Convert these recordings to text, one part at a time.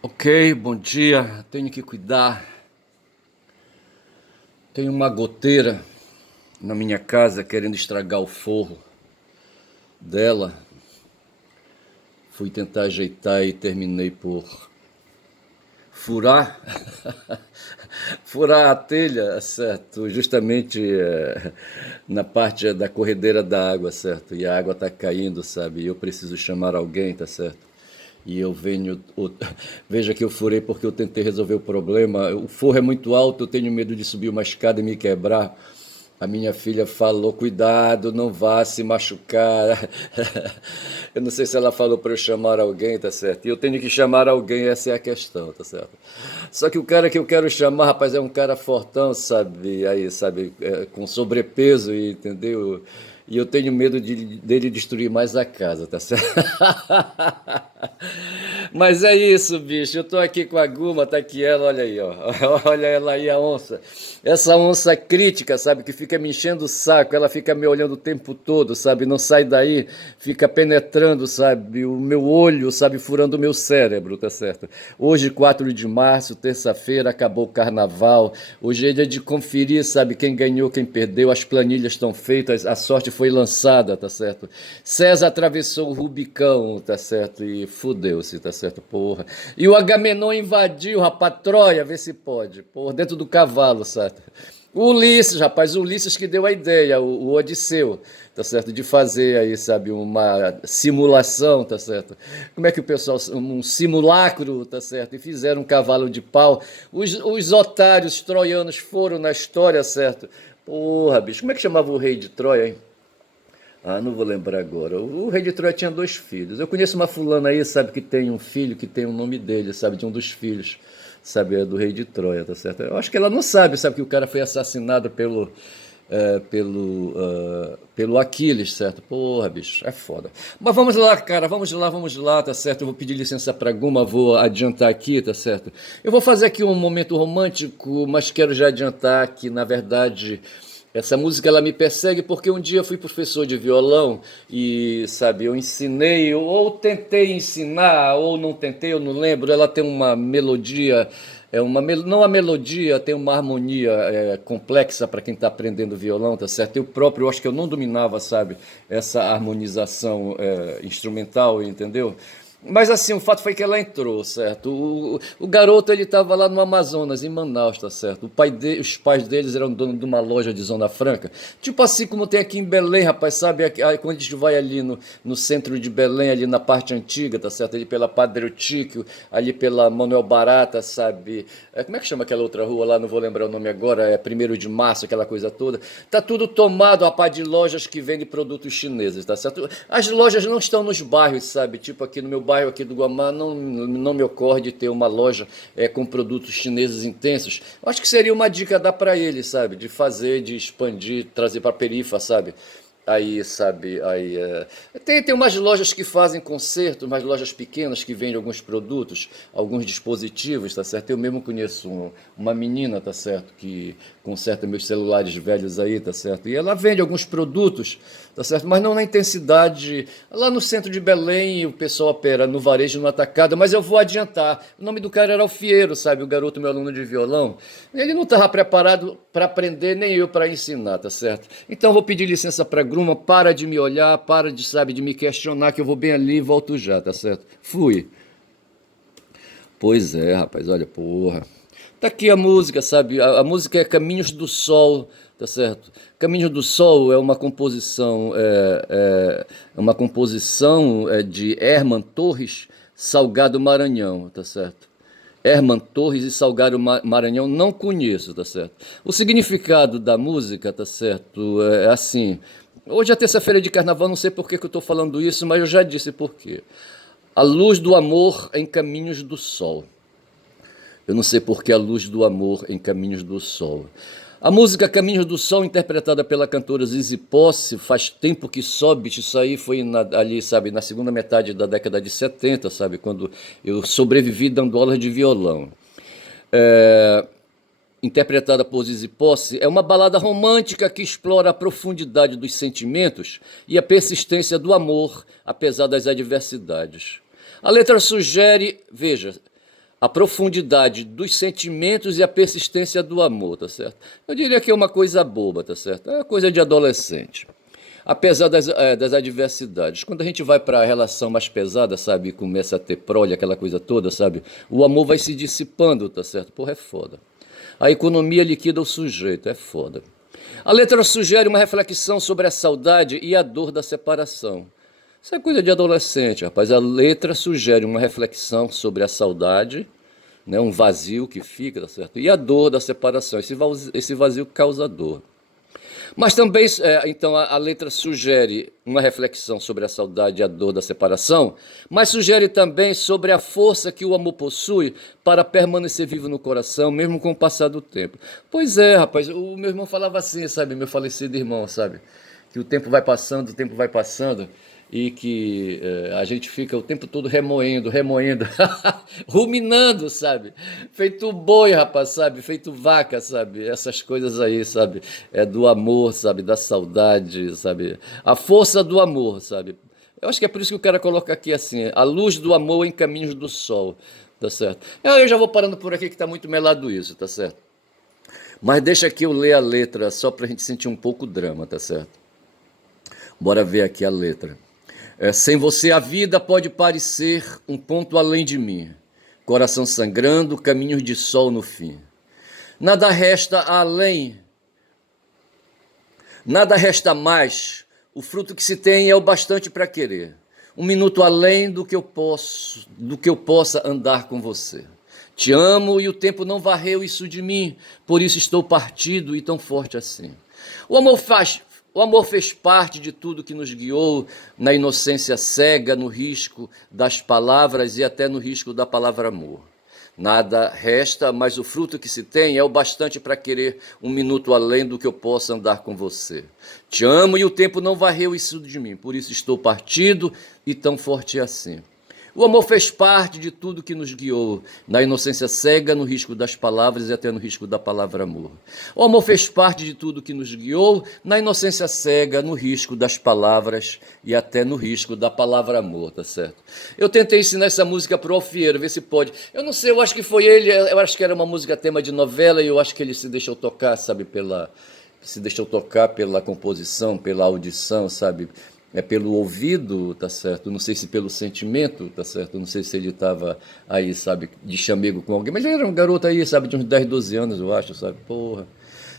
Ok, bom dia. Tenho que cuidar. Tem uma goteira na minha casa querendo estragar o forro dela. Fui tentar ajeitar e terminei por furar, furar a telha, certo? Justamente na parte da corredeira da água, certo? E a água está caindo, sabe? E eu preciso chamar alguém, tá certo? E eu venho. Veja que eu furei porque eu tentei resolver o problema. O forro é muito alto, eu tenho medo de subir uma escada e me quebrar. A minha filha falou: cuidado, não vá se machucar. Eu não sei se ela falou para eu chamar alguém, tá certo? E eu tenho que chamar alguém, essa é a questão, tá certo? Só que o cara que eu quero chamar, rapaz, é um cara fortão, sabe? Aí, sabe, com sobrepeso, entendeu? E eu tenho medo dele destruir mais a casa, tá certo? Mas é isso, bicho. Eu tô aqui com a Guma, tá aqui ela, olha aí, ó. Olha ela aí, a onça. Essa onça crítica, sabe, que fica me enchendo o saco, ela fica me olhando o tempo todo, sabe, não sai daí, fica penetrando, sabe, o meu olho, sabe, furando o meu cérebro, tá certo? Hoje, 4 de março, terça-feira, acabou o carnaval. Hoje é dia de conferir, sabe, quem ganhou, quem perdeu, as planilhas estão feitas, a sorte foi lançada, tá certo? César atravessou o Rubicão, tá certo? E fudeu-se, tá certo? Porra. E o Agamenon invadiu, rapaz, Troia, vê se pode. Porra, dentro do cavalo, sabe? O Ulisses, rapaz, o Ulisses que deu a ideia, o Odisseu, tá certo? De fazer aí, sabe, uma simulação, tá certo? Como é que o pessoal, um simulacro, tá certo? E fizeram um cavalo de pau. Os otários troianos foram na história, certo? Porra, bicho, como é que chamava o rei de Troia, hein? Ah, não vou lembrar agora. O rei de Troia tinha 2 filhos. Eu conheço uma fulana aí, sabe, que tem um filho que tem o nome dele, sabe, de um dos filhos, sabe, é do rei de Troia, tá certo? Eu acho que ela não sabe, sabe, que o cara foi assassinado pelo Aquiles, certo? Porra, bicho, é foda. Mas vamos lá, cara, vamos lá, tá certo? Eu vou pedir licença pra Guma, vou adiantar aqui, tá certo? Eu vou fazer aqui um momento romântico, mas quero já adiantar que, na verdade, essa música ela me persegue porque um dia eu fui professor de violão e, sabe, eu ensinei, ou tentei ensinar, ou não tentei, eu não lembro. Ela tem uma melodia, não a melodia, tem uma harmonia complexa para quem está aprendendo violão, tá certo? Eu próprio, eu acho que eu não dominava, sabe, essa harmonização instrumental, entendeu? Mas assim, o fato foi que ela entrou, certo? O garoto ele estava lá no Amazonas, em Manaus, tá certo? Os pais deles eram donos de uma loja de Zona Franca. Tipo assim como tem aqui em Belém, rapaz, sabe? Aí, quando a gente vai ali no centro de Belém, ali na parte antiga, tá certo? Ali pela Padre Eutíquio, ali pela Manuel Barata, sabe? Como é que chama aquela outra rua lá? Não vou lembrar o nome agora. É 1º de Março, aquela coisa toda. Tá tudo tomado, a pá de lojas que vendem produtos chineses, tá certo? As lojas não estão nos bairros, sabe? Tipo aqui no meu bairro aqui do Guamá, não me ocorre de ter uma loja com produtos chineses intensos. Eu acho que seria uma dica dar para ele, sabe? De fazer, de expandir, trazer para a perifa, sabe? Aí, sabe, aí tem umas lojas que fazem concerto, umas lojas pequenas que vendem alguns produtos, alguns dispositivos, tá certo? Eu mesmo conheço uma menina, tá certo, que conserta meus celulares velhos aí, tá certo? E ela vende alguns produtos, tá certo? Mas não na intensidade. Lá no centro de Belém, o pessoal opera no varejo, no atacado, mas eu vou adiantar. O nome do cara era Alfiero, sabe? O garoto, meu aluno de violão. Ele não estava preparado para aprender, nem eu para ensinar, tá certo? Então vou pedir licença para Gruma, para de me olhar, para de, sabe, de me questionar, que eu vou bem ali e volto já, tá certo? Fui. Pois é, rapaz, olha, porra. Tá aqui a música, sabe? A música é Caminhos do Sol, tá certo? Caminhos do Sol é uma composição, de Herman Torres, Salgado Maranhão, tá certo? Herman Torres e Salgado Maranhão não conheço, tá certo? O significado da música, tá certo? É assim. Hoje é terça-feira de carnaval, não sei por que eu estou falando isso, mas eu já disse por quê. A luz do amor em caminhos do sol. Eu não sei por que a luz do amor em Caminhos do Sol. A música Caminhos do Sol, interpretada pela cantora Zizi Posse, faz tempo que sobe. Isso aí foi ali, sabe, na segunda metade da década de 70, sabe, quando eu sobrevivi dando aulas de violão. É, interpretada por Zizi Posse, é uma balada romântica que explora a profundidade dos sentimentos e a persistência do amor, apesar das adversidades. A letra sugere, veja, a profundidade dos sentimentos e a persistência do amor, tá certo? Eu diria que é uma coisa boba, tá certo? É coisa de adolescente. Apesar das adversidades. Quando a gente vai para a relação mais pesada, sabe, começa a ter prole, aquela coisa toda, sabe, o amor vai se dissipando, tá certo? Porra, é foda. A economia liquida o sujeito, é foda. A letra sugere uma reflexão sobre a saudade e a dor da separação. Isso é coisa de adolescente, rapaz. A letra sugere uma reflexão sobre a saudade, né, um vazio que fica, tá certo? E a dor da separação, esse vazio que causa dor. Mas também, então, a letra sugere uma reflexão sobre a saudade e a dor da separação, mas sugere também sobre a força que o amor possui para permanecer vivo no coração, mesmo com o passar do tempo. Pois é, rapaz, o meu irmão falava assim, sabe, meu falecido irmão, sabe, que o tempo vai passando, e que a gente fica o tempo todo remoendo, ruminando, sabe? Feito boi, rapaz, sabe? Feito vaca, sabe? Essas coisas aí, sabe? É do amor, sabe? Da saudade, sabe? A força do amor, sabe? Eu acho que é por isso que o cara coloca aqui assim, a luz do amor em caminhos do sol, tá certo? Eu já vou parando por aqui que tá muito melado isso, tá certo? Mas deixa aqui eu ler a letra só pra gente sentir um pouco o drama, tá certo? Bora ver aqui a letra. Sem você a vida pode parecer um ponto além de mim, coração sangrando, caminhos de sol no fim. Nada resta além, nada resta mais, o fruto que se tem é o bastante para querer. Um minuto além do que eu possa andar com você. Te amo e o tempo não varreu isso de mim, por isso estou partido e tão forte assim. O amor fez parte de tudo que nos guiou na inocência cega, no risco das palavras e até no risco da palavra amor. Nada resta, mas o fruto que se tem é o bastante para querer um minuto além do que eu possa andar com você. Te amo e o tempo não varreu isso de mim, por isso estou partido e tão forte assim. O amor fez parte de tudo que nos guiou, na inocência cega, no risco das palavras e até no risco da palavra amor. O amor fez parte de tudo que nos guiou, na inocência cega, no risco das palavras e até no risco da palavra amor, tá certo? Eu tentei ensinar essa música pro Alfiero, ver se pode. Eu não sei, eu acho que foi ele, eu acho que era uma música tema de novela e eu acho que ele se deixou tocar, sabe, pela composição, pela audição, sabe? Pelo ouvido, tá certo? Não sei se pelo sentimento, tá certo? Não sei se ele estava aí, sabe, de chamego com alguém, mas ele era um garoto aí, sabe, de uns 10, 12 anos, eu acho, sabe? Porra.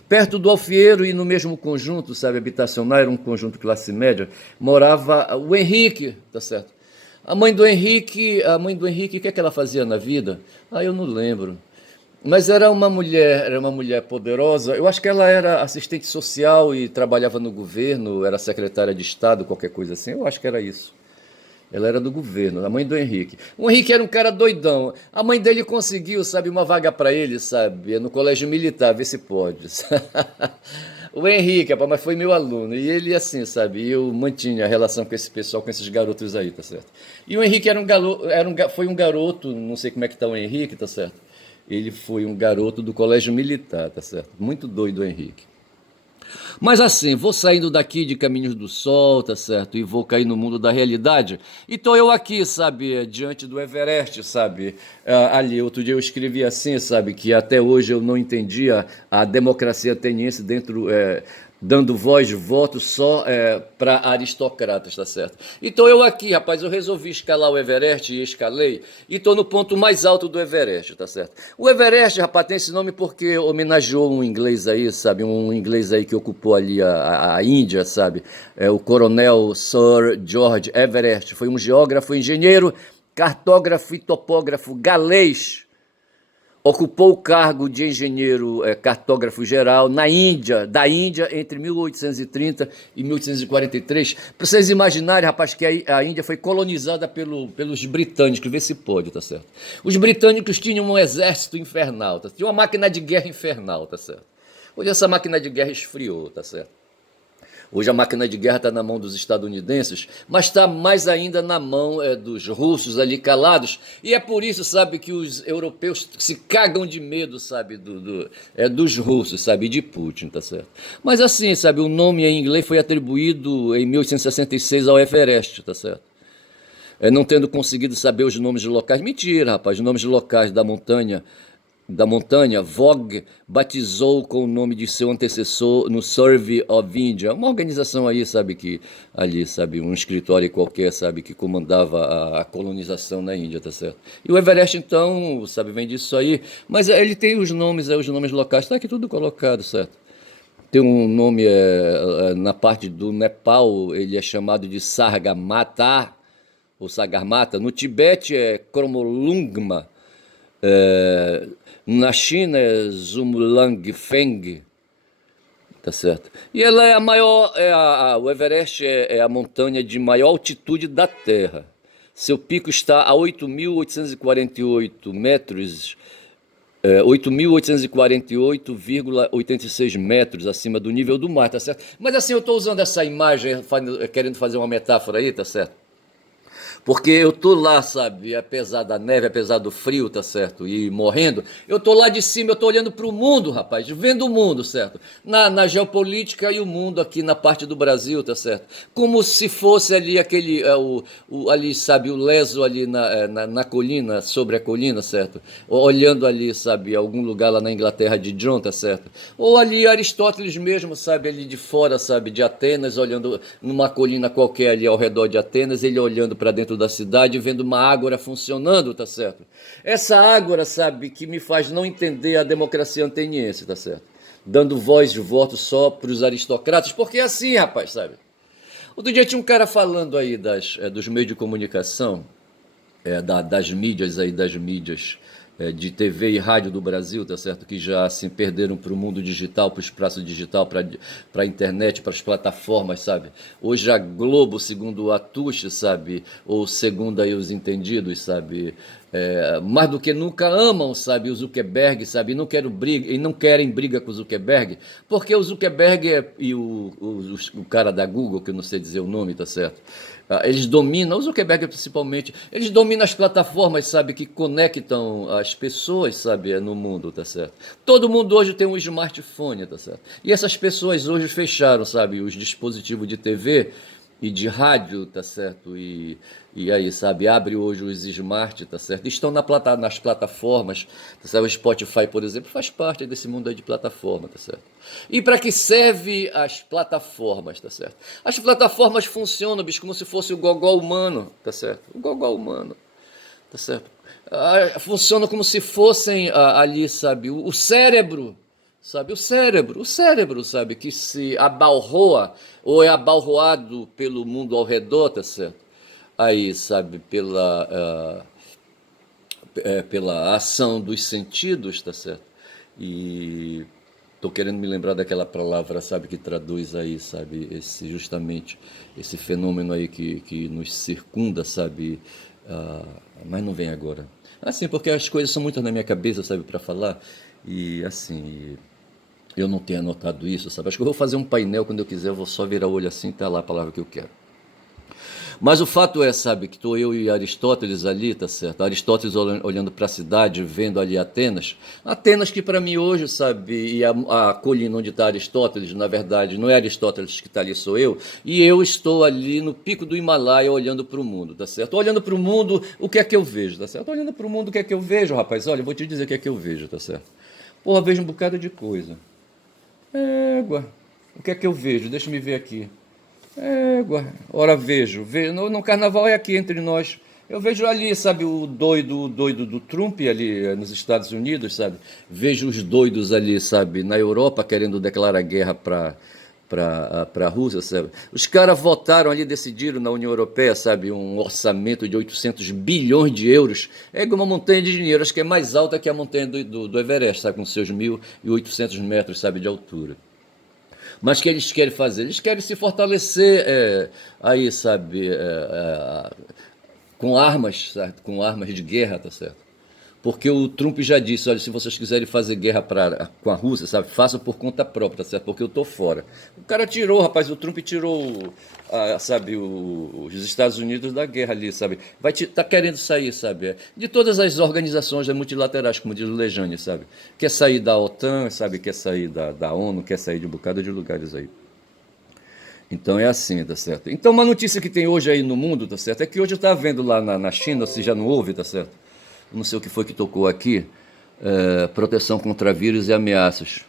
Perto do Alfiero e no mesmo conjunto, sabe, habitacional, era um conjunto classe média, morava o Henrique, tá certo? A mãe do Henrique, o que é que ela fazia na vida? Eu não lembro. Mas era uma mulher poderosa. Eu acho que ela era assistente social e trabalhava no governo, era secretária de Estado, qualquer coisa assim. Eu acho que era isso. Ela era do governo, a mãe do Henrique. O Henrique era um cara doidão. A mãe dele conseguiu, sabe, uma vaga para ele, sabe, no colégio militar, vê se pode. O Henrique, rapaz, mas foi meu aluno. E ele, assim, sabe, eu mantinha a relação com esse pessoal, com esses garotos aí, tá certo? E o Henrique foi um garoto, não sei como é que tá o Henrique, tá certo? Ele foi um garoto do colégio militar, tá certo? Muito doido o Henrique. Mas assim, vou saindo daqui de Caminhos do Sol, tá certo? E vou cair no mundo da realidade. E tô eu aqui, sabe, diante do Everest, sabe? Ali, outro dia eu escrevi assim, sabe, que até hoje eu não entendia a democracia ateniense dando voz, voto só para aristocratas, tá certo? Então eu aqui, rapaz, eu resolvi escalar o Everest e escalei, e estou no ponto mais alto do Everest, tá certo? O Everest, rapaz, tem esse nome porque homenageou um inglês aí, sabe? Um inglês aí que ocupou ali a Índia, sabe? O coronel Sir George Everest, foi um geógrafo, engenheiro, cartógrafo e topógrafo galês. Ocupou o cargo de engenheiro cartógrafo geral da Índia, entre 1830 e 1843. Para vocês imaginarem, rapaz, que a Índia foi colonizada pelos britânicos, vê se pode, tá certo? Os britânicos tinham um exército infernal, tá? Tinha uma máquina de guerra infernal, tá certo? Hoje essa máquina de guerra esfriou, tá certo? Hoje a máquina de guerra está na mão dos estadunidenses, mas está mais ainda na mão dos russos ali calados. E é por isso, sabe, que os europeus se cagam de medo, sabe, dos russos, sabe, de Putin, tá certo? Mas assim, sabe, o nome em inglês foi atribuído em 1866 ao Everest, tá certo? não tendo conseguido saber os nomes de locais. Mentira, rapaz, os nomes de locais da montanha, Vogue batizou com o nome de seu antecessor no Survey of India, uma organização aí, sabe, que ali, sabe, um escritório qualquer, sabe, que comandava a colonização na Índia, tá certo? E o Everest, então, sabe, vem disso aí, mas ele tem os nomes locais, tá aqui tudo colocado, certo? Tem um nome na parte do Nepal, ele é chamado de Sargamata, ou Sagarmata. No Tibete é Cromolungma. É, na China é Zumulangfeng, tá certo? E ela é a maior, o Everest é a montanha de maior altitude da Terra. Seu pico está a 8.848 metros, 8.848,86 metros acima do nível do mar, tá certo? Mas assim, eu estou usando essa imagem, querendo fazer uma metáfora aí, tá certo? Porque eu tô lá, sabe, apesar da neve, apesar do frio, tá certo? E morrendo, eu tô lá de cima, eu tô olhando para o mundo, rapaz, vendo o mundo, certo? Na geopolítica e o mundo aqui na parte do Brasil, tá certo? Como se fosse ali aquele, ali, sabe, o leso ali na colina, sobre a colina, certo? Olhando ali, sabe, algum lugar lá na Inglaterra de John, tá certo? Ou ali Aristóteles mesmo, sabe, ali de fora, sabe, de Atenas, olhando numa colina qualquer ali ao redor de Atenas, ele olhando para dentro da cidade, vendo uma ágora funcionando, tá certo? Essa ágora, sabe, que me faz não entender a democracia ateniense, tá certo? Dando voz de voto só para os aristocratas, porque é assim, rapaz, sabe? Outro dia tinha um cara falando aí dos meios de comunicação, das mídias de TV e rádio do Brasil, tá certo? Que já assim perderam para o mundo digital, para o espaço digital, para a internet, para as plataformas, sabe? Hoje a Globo, segundo o Atush, sabe? Ou segundo aí os entendidos, sabe? Mais do que nunca amam, sabe, o Zuckerberg, sabe, e não querem briga com o Zuckerberg, porque o Zuckerberg e o cara da Google, que eu não sei dizer o nome, tá certo? Eles dominam, o Zuckerberg principalmente, eles dominam as plataformas, sabe, que conectam as pessoas, sabe, no mundo, tá certo? Todo mundo hoje tem um smartphone, tá certo? E essas pessoas hoje fecharam, sabe, os dispositivos de TV e de rádio, tá certo? E aí, sabe, abre hoje os smart, tá certo? Estão nas plataformas, tá certo? O Spotify, por exemplo, faz parte desse mundo aí de plataforma, tá certo? E para que serve as plataformas, tá certo? As plataformas funcionam, bicho, como se fosse o gogó humano, tá certo? O gogó humano, tá certo? Funciona como se fossem ali, sabe, o cérebro, sabe, o cérebro, sabe, que se abalroa ou é abalroado pelo mundo ao redor, tá certo? Aí, sabe, pela ação dos sentidos, tá certo? E tô querendo me lembrar daquela palavra, sabe, que traduz aí, sabe, justamente esse fenômeno aí que nos circunda, sabe, ah, mas não vem agora. Assim, porque as coisas são muito na minha cabeça, sabe, para falar, e assim, eu não tenho anotado isso, sabe, acho que eu vou fazer um painel quando eu quiser, eu vou só virar o olho assim, tá lá a palavra que eu quero. Mas o fato é, sabe, que estou eu e Aristóteles ali, tá certo? Aristóteles olhando para a cidade, vendo ali Atenas. Atenas que para mim hoje, sabe, e a colina onde está Aristóteles, na verdade, não é Aristóteles que está ali, sou eu. E eu estou ali no pico do Himalaia olhando para o mundo, tá certo? Olhando para o mundo, o que é que eu vejo, tá certo? Olhando para o mundo, o que é que eu vejo, rapaz? Olha, eu vou te dizer o que é que eu vejo, tá certo? Porra, vejo um bocado de coisa. Égua. O que é que eu vejo? Deixa me ver aqui. Ora vejo, no carnaval é aqui entre nós. Eu vejo ali, sabe, o doido do Trump ali nos Estados Unidos, sabe? Vejo os doidos ali, sabe, na Europa querendo declarar guerra para a Rússia, sabe? Os caras votaram ali, decidiram na União Europeia, sabe, um orçamento de 800 bilhões de euros. É uma montanha de dinheiro, acho que é mais alta que a montanha do Everest, sabe, com seus 1.800 metros, sabe, de altura. Mas o que eles querem fazer? Eles querem se fortalecer aí, sabe, com armas, sabe? Com armas de guerra, tá certo? Porque o Trump já disse, olha, se vocês quiserem fazer guerra com a Rússia, sabe, façam por conta própria, tá certo? Porque eu tô fora. O cara tirou, rapaz, o Trump tirou, sabe, os Estados Unidos da guerra ali, sabe? Tá querendo sair, sabe? De todas as organizações multilaterais, como diz o Lejane, sabe? Quer sair da OTAN, sabe? Quer sair da ONU, quer sair de um bocado de lugares aí. Então é assim, tá certo? Então uma notícia que tem hoje aí no mundo, tá certo? É que hoje eu estava vendo lá na China, se já não houve, tá certo? Não sei o que foi que tocou aqui, proteção contra vírus e ameaças.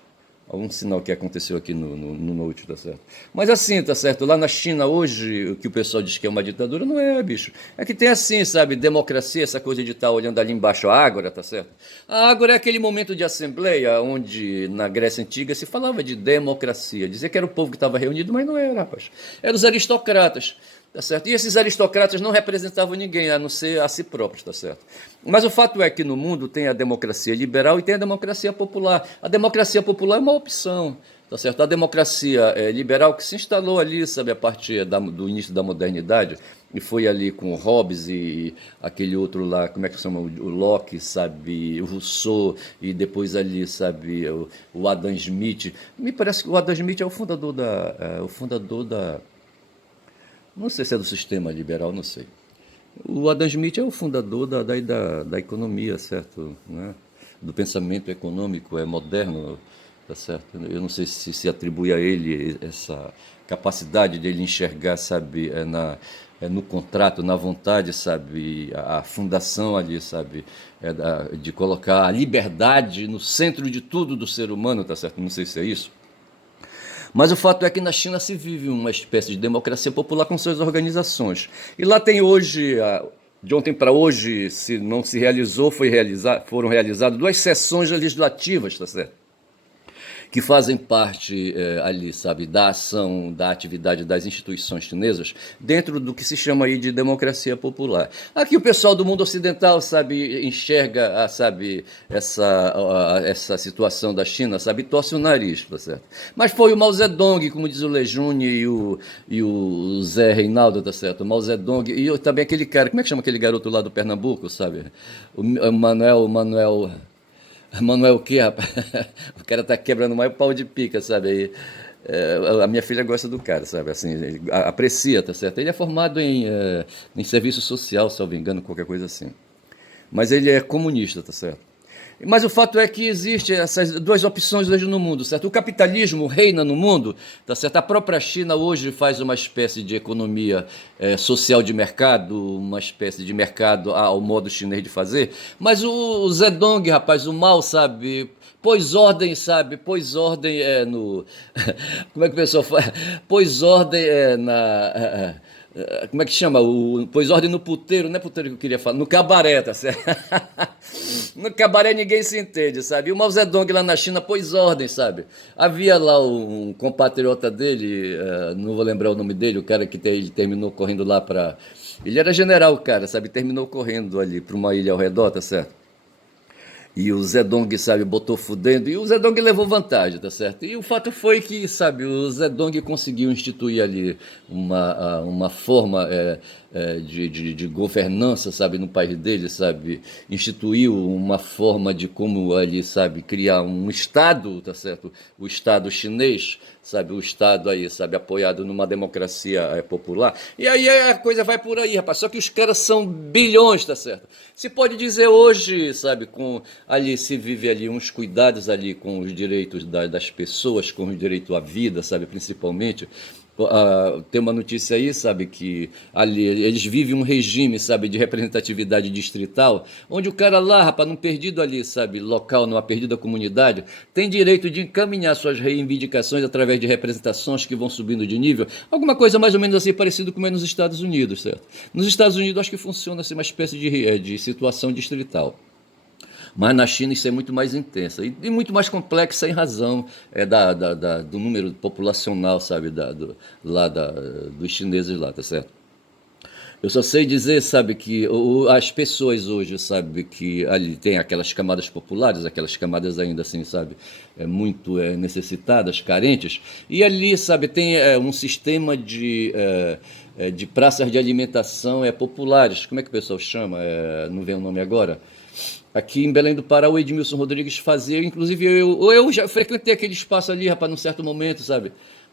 Algum sinal que aconteceu aqui no Note, tá certo? Mas assim, tá certo? Lá na China hoje, o que o pessoal diz que é uma ditadura, não é, bicho. É que tem assim, sabe, democracia, essa coisa de estar olhando ali embaixo a ágora, tá certo? A ágora é aquele momento de assembleia onde na Grécia Antiga se falava de democracia. Dizia que era o povo que estava reunido, mas não era, rapaz. Eram os aristocratas. Tá certo? E esses aristocratas não representavam ninguém, a não ser a si próprios, tá certo? Mas o fato é que no mundo tem a democracia liberal e tem a democracia popular. A democracia popular é uma opção, tá certo? A democracia liberal que se instalou ali, sabe, a partir do início da modernidade, e foi ali com o Hobbes e aquele outro lá, como é que chama? O Locke, sabe, o Rousseau, e depois ali, sabe, o Adam Smith. Me parece que o Adam Smith é o fundador da não sei se é do sistema liberal, não sei. O Adam Smith é o fundador da economia, certo? Né? Do pensamento econômico, é moderno, tá certo? Eu não sei se atribui a ele essa capacidade de ele enxergar, sabe, no contrato, na vontade, sabe, a fundação ali, sabe, de colocar a liberdade no centro de tudo do ser humano, tá certo? Não sei se é isso. Mas o fato é que na China se vive uma espécie de democracia popular com suas organizações. E lá tem hoje, de ontem para hoje, se não se realizou, foram realizadas duas sessões legislativas, tá certo? Que fazem parte ali, sabe, da ação, da atividade das instituições chinesas, dentro do que se chama aí de democracia popular. Aqui o pessoal do mundo ocidental, sabe, enxerga, sabe, essa situação da China, sabe, e torce o nariz, tá certo? Mas foi o Mao Zedong, como diz o Lejune e o Zé Reinaldo, tá certo? O Mao Zedong e também aquele cara, como é que chama aquele garoto lá do Pernambuco, sabe? O Manuel o quê, rapaz? O cara tá quebrando mais pau de pica, sabe? Aí, a minha filha gosta do cara, sabe? Assim, aprecia, tá certo? Ele é formado em serviço social, se eu não me engano, qualquer coisa assim. Mas ele é comunista, tá certo? Mas o fato é que existem essas duas opções hoje no mundo, certo? O capitalismo reina no mundo, tá certo? A própria China hoje faz uma espécie de economia social de mercado, uma espécie de mercado ao modo chinês de fazer. Mas o Zedong, rapaz, o Mao, sabe? Pôs ordem, sabe? Pôs ordem no. Como é que o pessoal fala? Pôs ordem como é que chama? Pôs ordem no puteiro, não é puteiro que eu queria falar, no cabaré, tá certo? No cabaré ninguém se entende, sabe? E o Mao Zedong lá na China pôs ordem, sabe? Havia lá um compatriota dele, não vou lembrar o nome dele, o cara que ele terminou correndo lá para. Ele era general, cara, sabe? Terminou correndo ali para uma ilha ao redor, tá certo? E o Zedong, sabe, botou fudendo, e o Zedong levou vantagem, tá certo? E o fato foi que, sabe, o Zedong conseguiu instituir ali uma forma de governança, sabe, no país dele, sabe? Instituiu uma forma de como ali, sabe, criar um Estado, tá certo? O Estado chinês, sabe, o Estado aí, sabe, apoiado numa democracia popular. E aí a coisa vai por aí, rapaz. Só que os caras são bilhões, tá certo? Se pode dizer hoje, sabe, com ali se vive ali uns cuidados ali com os direitos das pessoas, com o direito à vida, sabe, principalmente. Tem uma notícia aí, sabe, que ali eles vivem um regime, sabe, de representatividade distrital, onde o cara lá, rapaz, num perdido ali, sabe, local, numa perdida comunidade, tem direito de encaminhar suas reivindicações através de representações que vão subindo de nível, alguma coisa mais ou menos assim parecido como é nos Estados Unidos, certo? Nos Estados Unidos acho que funciona assim uma espécie de situação distrital. Mas na China isso é muito mais intensa e muito mais complexa em razão do número populacional, sabe, dos chineses lá, tá certo? Eu só sei dizer, sabe, que as pessoas hoje, sabe, que ali tem aquelas camadas populares, aquelas camadas ainda assim, sabe, muito necessitadas, carentes, e ali, sabe, tem um sistema de praças de alimentação populares, como é que o pessoal chama? Não vem o nome agora. Aqui em Belém do Pará, o Edmilson Rodrigues fazia, inclusive eu já frequentei aquele espaço ali, rapaz, num certo momento, sabe?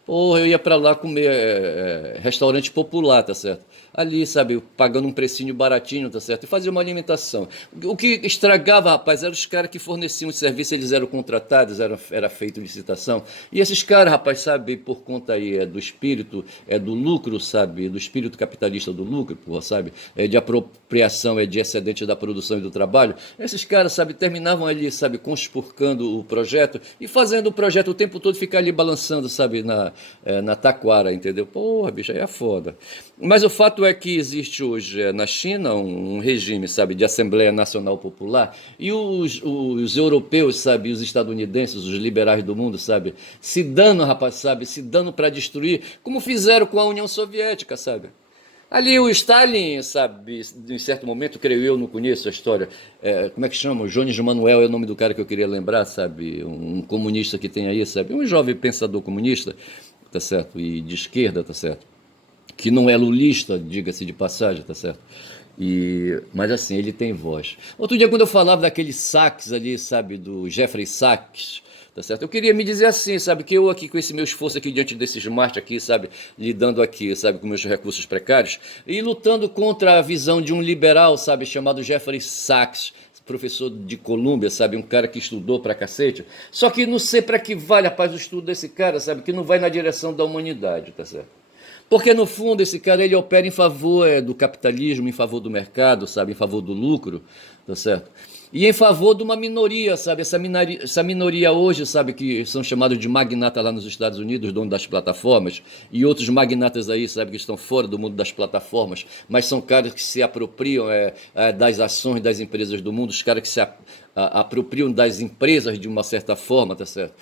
Porra, eu ia pra lá comer restaurante popular, tá certo? Ali, sabe, pagando um precinho baratinho, tá certo? E fazia uma alimentação. O que estragava, rapaz, eram os caras que forneciam o serviço, eles eram contratados, era feito licitação. E esses caras, rapaz, sabe, por conta aí do espírito, do lucro, sabe, do espírito capitalista do lucro, porra, sabe, de apropriação, de excedente da produção e do trabalho, esses caras, sabe, terminavam ali, sabe, conspurcando o projeto e fazendo o projeto o tempo todo ficar ali balançando, sabe, na taquara, entendeu? Porra, bicho, aí é foda. Mas o fato é que existe hoje na China um regime, sabe, de Assembleia Nacional Popular e os europeus, sabe, os estadunidenses, os liberais do mundo, sabe, se dando, rapaz, sabe, se dando para destruir, como fizeram com a União Soviética, sabe. Ali o Stalin, sabe, em certo momento, creio eu, não conheço a história, como é que chama? O Jones Manuel é o nome do cara que eu queria lembrar, sabe, um comunista que tem aí, sabe, um jovem pensador comunista, tá certo, e de esquerda, tá certo, que não é lulista, diga-se de passagem, tá certo? Mas assim, ele tem voz. Outro dia, quando eu falava daquele Sachs ali, sabe, do Jeffrey Sachs, tá certo? Eu queria me dizer assim, sabe, que eu aqui com esse meu esforço aqui diante desse smart aqui, sabe, lidando aqui, sabe, com meus recursos precários e lutando contra a visão de um liberal, sabe, chamado Jeffrey Sachs, professor de Colômbia, sabe, um cara que estudou pra cacete, só que não sei pra que vale, rapaz, o estudo desse cara, sabe, que não vai na direção da humanidade, tá certo? Porque no fundo esse cara ele opera em favor do capitalismo, em favor do mercado, sabe, em favor do lucro, tá certo? E em favor de uma minoria, sabe? Essa minoria hoje, sabe, que são chamados de magnata lá nos Estados Unidos, dono das plataformas, e outros magnatas aí, sabe, que estão fora do mundo das plataformas, mas são caras que se apropriam das ações das empresas do mundo, os caras que se apropriam das empresas de uma certa forma, tá certo?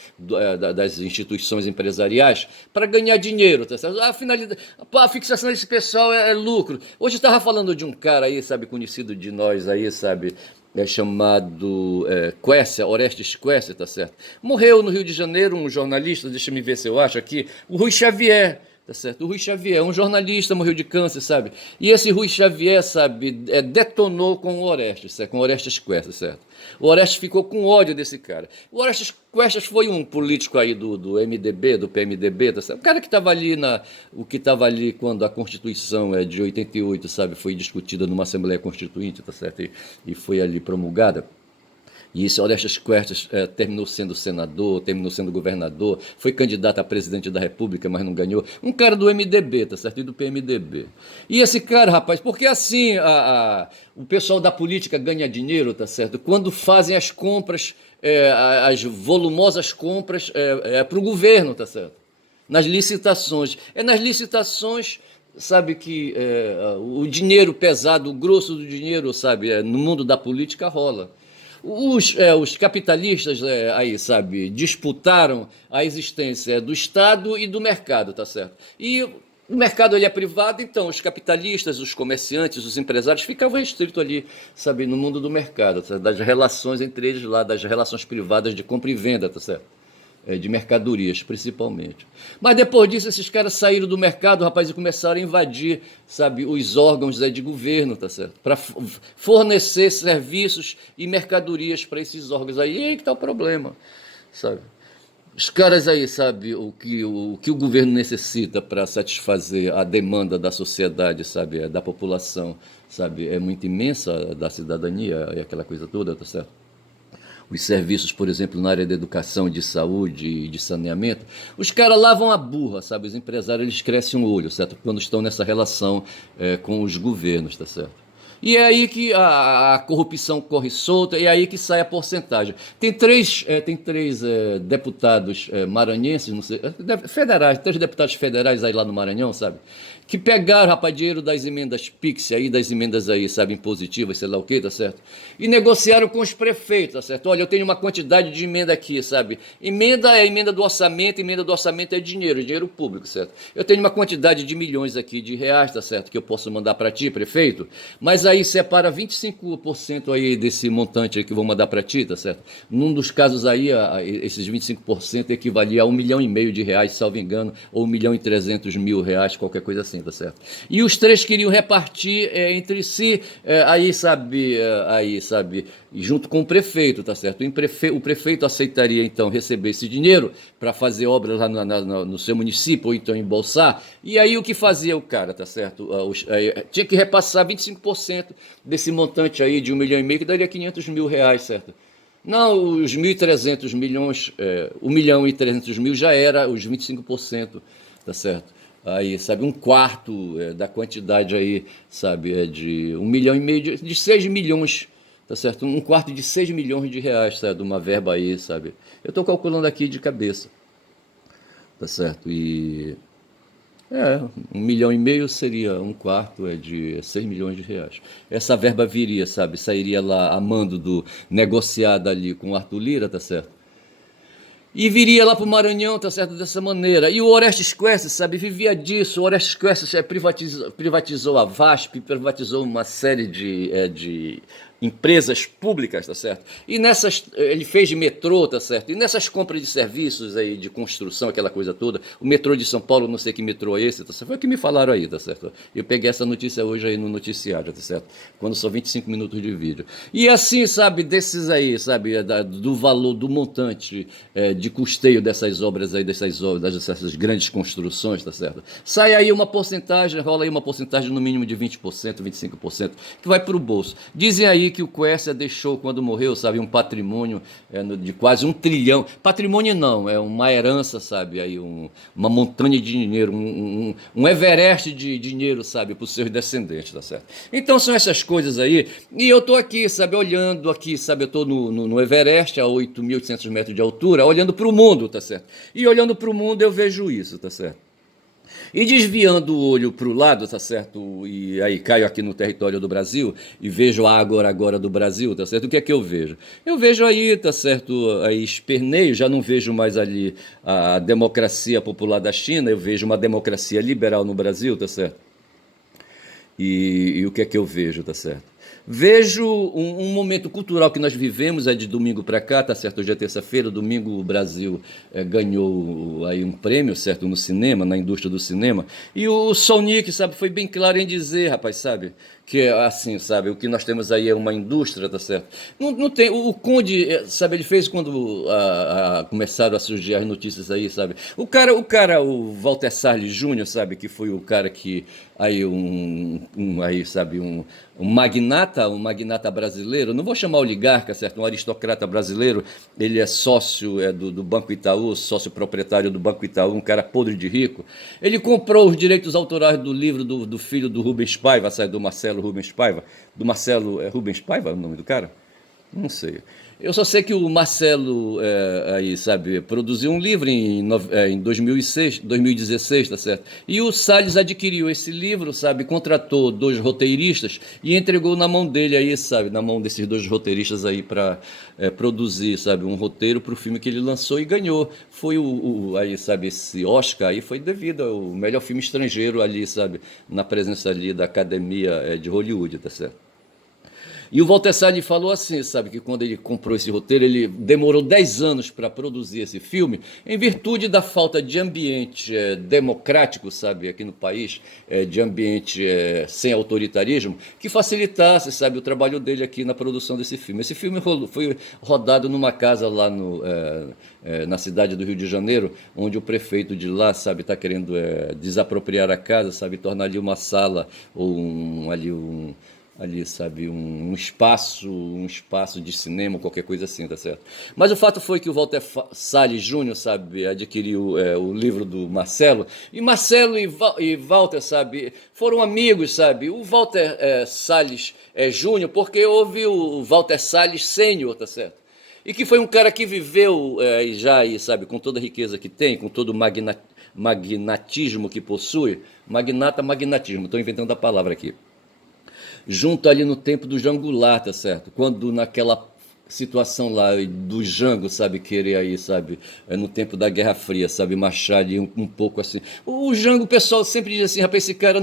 Das instituições empresariais, para ganhar dinheiro, tá certo? A finalidade, a fixação desse pessoal é lucro. Hoje eu estava falando de um cara aí, sabe, conhecido de nós aí, sabe, chamado Quércia, Orestes Quércia, tá certo? Morreu no Rio de Janeiro um jornalista, deixa me ver se eu acho aqui, o Rui Xavier, tá certo? O Rui Xavier, um jornalista, morreu de câncer, sabe? E esse Rui Xavier, sabe, detonou com o Orestes, certo? Com o Orestes Quércia, certo? O Orestes ficou com ódio desse cara. O Orestes Quércia foi um político aí do MDB, do PMDB, tá certo? O cara que estava ali quando a Constituição de 88, sabe, foi discutida numa Assembleia Constituinte, tá certo? E foi ali promulgada. E esse Orestes Quercia terminou sendo senador, terminou sendo governador, foi candidato a presidente da República, mas não ganhou. Um cara do MDB, tá certo? E do PMDB. E esse cara, rapaz, porque assim o pessoal da política ganha dinheiro, tá certo? Quando fazem as compras, as volumosas compras para o governo, tá certo? Nas licitações. É nas licitações, sabe, que o dinheiro pesado, o grosso do dinheiro, sabe, no mundo da política rola. Os capitalistas aí, sabe, disputaram a existência do Estado e do mercado, tá certo? E o mercado ele é privado, então os capitalistas, os comerciantes, os empresários ficavam restritos ali, sabe, no mundo do mercado, tá, das relações entre eles lá, das relações privadas de compra e venda, tá certo? De mercadorias, principalmente. Mas depois disso, esses caras saíram do mercado, rapaz, e começaram a invadir, sabe, os órgãos de governo, tá certo? Para fornecer serviços e mercadorias para esses órgãos aí. E aí que está o problema, sabe? Os caras aí, sabe, o que o governo necessita para satisfazer a demanda da sociedade, sabe, da população, sabe, é muito imensa da cidadania e aquela coisa toda, tá certo? Os serviços, por exemplo, na área da educação, de saúde e de saneamento, os caras lavam a burra, sabe? Os empresários, eles crescem o olho, certo? Quando estão nessa relação com os governos, tá certo? E é aí que a corrupção corre solta, e é aí que sai a porcentagem. Tem três deputados maranhenses, não sei, federais, 3 deputados federais aí lá no Maranhão, sabe? Que pegaram, rapaz, dinheiro das emendas PIX aí, das emendas aí, sabe, impositivas, sei lá o que, tá certo? E negociaram com os prefeitos, tá certo? Olha, eu tenho uma quantidade de emenda aqui, sabe? Emenda é emenda do orçamento é dinheiro público, certo? Eu tenho uma quantidade de milhões aqui de reais, tá certo? Que eu posso mandar para ti, prefeito, mas aí aí separa 25% aí desse montante aí que eu vou mandar para ti, tá certo? Num dos casos aí, esses 25% equivalia a 1,5 milhão de reais, salvo engano, ou 1,3 milhão qualquer coisa assim, tá certo? E os três queriam repartir entre si, aí, sabe, junto com o prefeito, tá certo? O prefeito aceitaria, então, receber esse dinheiro para fazer obras lá no seu município, ou então embolsar, e aí o que fazia o cara, tá certo? Tinha que repassar 25% desse montante aí de 1,5 milhão, que daria 500 mil reais, certo? Não, os 1.300 milhões, 1,3 milhão já era os 25%, tá certo? Aí, sabe, um quarto da quantidade aí, sabe, de 1,5 milhão, de 6 milhões, tá certo? Um quarto de 6 milhões de reais, sabe, de uma verba aí, sabe? Eu estou calculando aqui de cabeça, tá certo? E 1,5 milhão seria um quarto de 6 milhões de reais. Essa verba viria, sabe? Sairia lá a mando do negociado ali com o Arthur Lira, tá certo? E viria lá para o Maranhão, tá certo? Dessa maneira. E o Orestes Quercia, sabe? Vivia disso. O Orestes Quercia privatizou a VASP, privatizou uma série de empresas públicas, tá certo? E nessas, ele fez de metrô, tá certo? E nessas compras de serviços aí, de construção, aquela coisa toda, o metrô de São Paulo, não sei que metrô é esse, tá certo? Foi o que me falaram aí, tá certo? Eu peguei essa notícia hoje aí no noticiário, tá certo? Quando são 25 minutos de vídeo. E assim, sabe, desses aí, sabe, do valor, do montante de custeio dessas obras aí, dessas grandes construções, tá certo? Sai aí uma porcentagem, rola aí uma porcentagem no mínimo de 20%, 25%, que vai para o bolso. Dizem aí que o Quercia deixou, quando morreu, sabe, um patrimônio de quase 1 trilhão. Patrimônio não, é uma herança, sabe, aí uma montanha de dinheiro, um Everest de dinheiro, sabe, para os seus descendentes, tá certo? Então são essas coisas aí, e eu tô aqui, sabe, olhando aqui, sabe, eu tô no Everest, a 8.800 metros de altura, olhando para o mundo, tá certo? E olhando para o mundo eu vejo isso, tá certo? E desviando o olho para o lado, tá certo? E aí caio aqui no território do Brasil e vejo a agora do Brasil, tá certo? O que é que eu vejo? Eu vejo aí, tá certo? Aí esperneio, já não vejo mais ali a democracia popular da China, eu vejo uma democracia liberal no Brasil, tá certo? E o que é que eu vejo, tá certo? Vejo um momento cultural que nós vivemos, de domingo para cá, tá certo? Hoje é terça-feira, domingo o Brasil ganhou aí um prêmio, certo? No cinema, na indústria do cinema. E o Sonic, sabe, foi bem claro em dizer, rapaz, sabe? Que assim, sabe, o que nós temos aí é uma indústria, tá certo? Não tem, o Conde, sabe, ele fez quando começaram a surgir as notícias aí, sabe? O Walter Salles Júnior, sabe, que foi o cara que aí aí, sabe, um magnata brasileiro, não vou chamar oligarca, certo? Um aristocrata brasileiro, ele é sócio do Banco Itaú, sócio proprietário do Banco Itaú, um cara podre de rico. Ele comprou os direitos autorais do livro do filho do Rubens Paiva, sabe, do Marcelo Rubens Paiva, do Marcelo Rubens Paiva, é o nome do cara? Não sei. Eu só sei que o Marcelo, aí, sabe, produziu um livro em 2006, 2016, tá certo? E o Salles adquiriu esse livro, sabe, contratou 2 roteiristas e entregou na mão dele aí, sabe, na mão desses 2 roteiristas aí para produzir, sabe, um roteiro para o filme que ele lançou e ganhou. Foi aí, sabe, esse Oscar aí foi devido ao melhor filme estrangeiro ali, sabe, na presença ali da Academia de Hollywood, tá certo? E o Walter Salles falou assim, sabe, que quando ele comprou esse roteiro, ele demorou 10 anos para produzir esse filme, em virtude da falta de ambiente democrático, sabe, aqui no país, de ambiente sem autoritarismo, que facilitasse, sabe, o trabalho dele aqui na produção desse filme. Esse filme foi rodado numa casa lá na cidade do Rio de Janeiro, onde o prefeito de lá, sabe, está querendo desapropriar a casa, sabe, tornar ali uma sala ou ali, sabe, um espaço de cinema, qualquer coisa assim, tá certo? Mas o fato foi que o Walter Salles Júnior, sabe, adquiriu o livro do Marcelo, e Marcelo e Walter, sabe, foram amigos, sabe? O Walter Salles Júnior, porque houve o Walter Salles Sênior, tá certo? E que foi um cara que viveu já aí, sabe, com toda a riqueza que tem, com todo o magnatismo que possui, magnatismo, estou inventando a palavra aqui, junto ali no tempo do Jango Goulart, tá certo? Quando naquela situação lá do Jango, sabe, querer aí, sabe, no tempo da Guerra Fria, sabe, marchar ali um pouco assim. O Jango, o pessoal sempre diz assim, rapaz, esse cara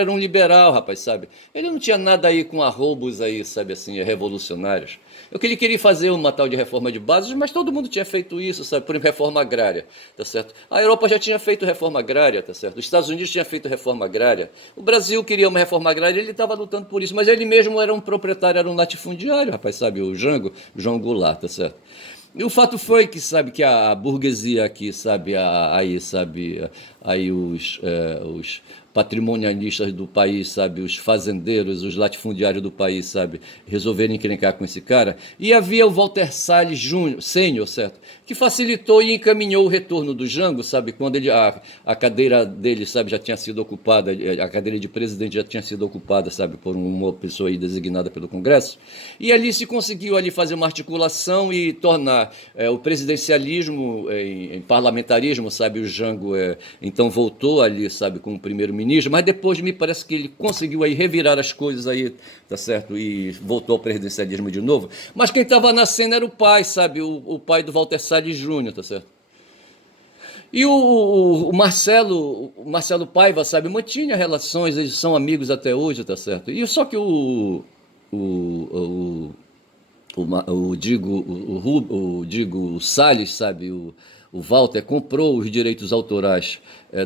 era um liberal, rapaz, sabe? Ele não tinha nada aí com arroubos aí, sabe, assim, revolucionários. Eu que ele queria fazer uma tal de reforma de bases, mas todo mundo tinha feito isso, sabe, por exemplo, reforma agrária, tá certo? A Europa já tinha feito reforma agrária, tá certo? Os Estados Unidos tinha feito reforma agrária. O Brasil queria uma reforma agrária, ele estava lutando por isso, mas ele mesmo era um proprietário, era um latifundiário, rapaz, sabe, o Jango, João Goulart, tá certo? E o fato foi que, sabe, que a burguesia aqui, sabe, aí, sabe, aí os patrimonialistas do país, sabe, os fazendeiros, os latifundiários do país, sabe, resolverem encrencar com esse cara. E havia o Walter Salles Júnior, sênior, certo, que facilitou e encaminhou o retorno do Jango, sabe, quando a cadeira dele, sabe, já tinha sido ocupada, a cadeira de presidente já tinha sido ocupada, sabe, por uma pessoa aí designada pelo Congresso. E ali se conseguiu ali fazer uma articulação e tornar o presidencialismo em parlamentarismo, sabe, o Jango então voltou ali, sabe, como primeiro-ministro, mas depois me parece que ele conseguiu aí revirar as coisas aí, tá certo, e voltou ao presidencialismo de novo. Mas quem estava na cena era o pai, sabe, o pai do Walter Salles Júnior, tá certo. E o Marcelo Paiva, sabe, mantinha relações, eles são amigos até hoje, tá certo. E só que o, o Salles, sabe, o Walter comprou os direitos autorais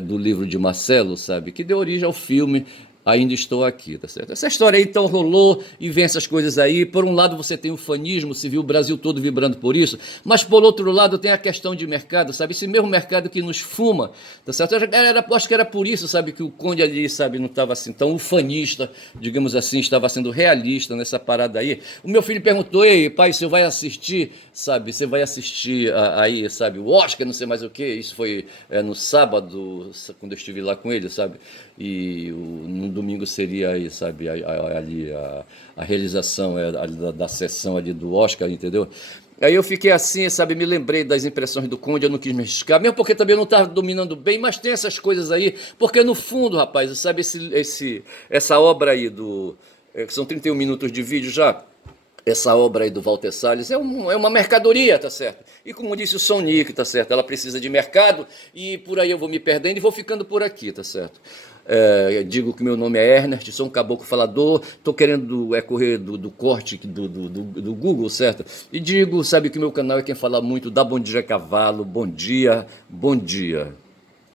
do livro de Marcelo, sabe, que deu origem ao filme Ainda Estou Aqui, tá certo? Essa história aí então rolou e vem essas coisas aí. Por um lado você tem o fanismo, se viu o Brasil todo vibrando por isso, mas por outro lado tem a questão de mercado, sabe? Esse mesmo mercado que nos fuma, tá certo? Acho que era por isso, sabe, que o Conde ali, sabe, não estava assim tão ufanista, digamos assim, estava sendo realista nessa parada aí. O meu filho perguntou, ei, pai, você vai assistir, sabe? Você vai assistir aí, sabe, o Oscar, não sei mais o que. Isso foi no sábado, quando eu estive lá com ele, sabe? E no domingo seria aí, sabe, ali a realização da sessão ali do Oscar, entendeu? Aí eu fiquei assim, sabe, me lembrei das impressões do Conde, eu não quis me arriscar, mesmo porque também eu não estava dominando bem, mas tem essas coisas aí, porque no fundo, rapaz, sabe, essa obra aí que são 31 minutos de vídeo já, essa obra aí do Walter Salles é uma mercadoria, tá certo? E como disse o Sonic, tá certo? Ela precisa de mercado e por aí eu vou me perdendo e vou ficando por aqui, tá certo? Digo que meu nome é Ernest, sou um caboclo falador, estou querendo correr do corte do Google, certo? E digo, sabe que meu canal é quem fala muito, dá bom dia a cavalo, bom dia, bom dia.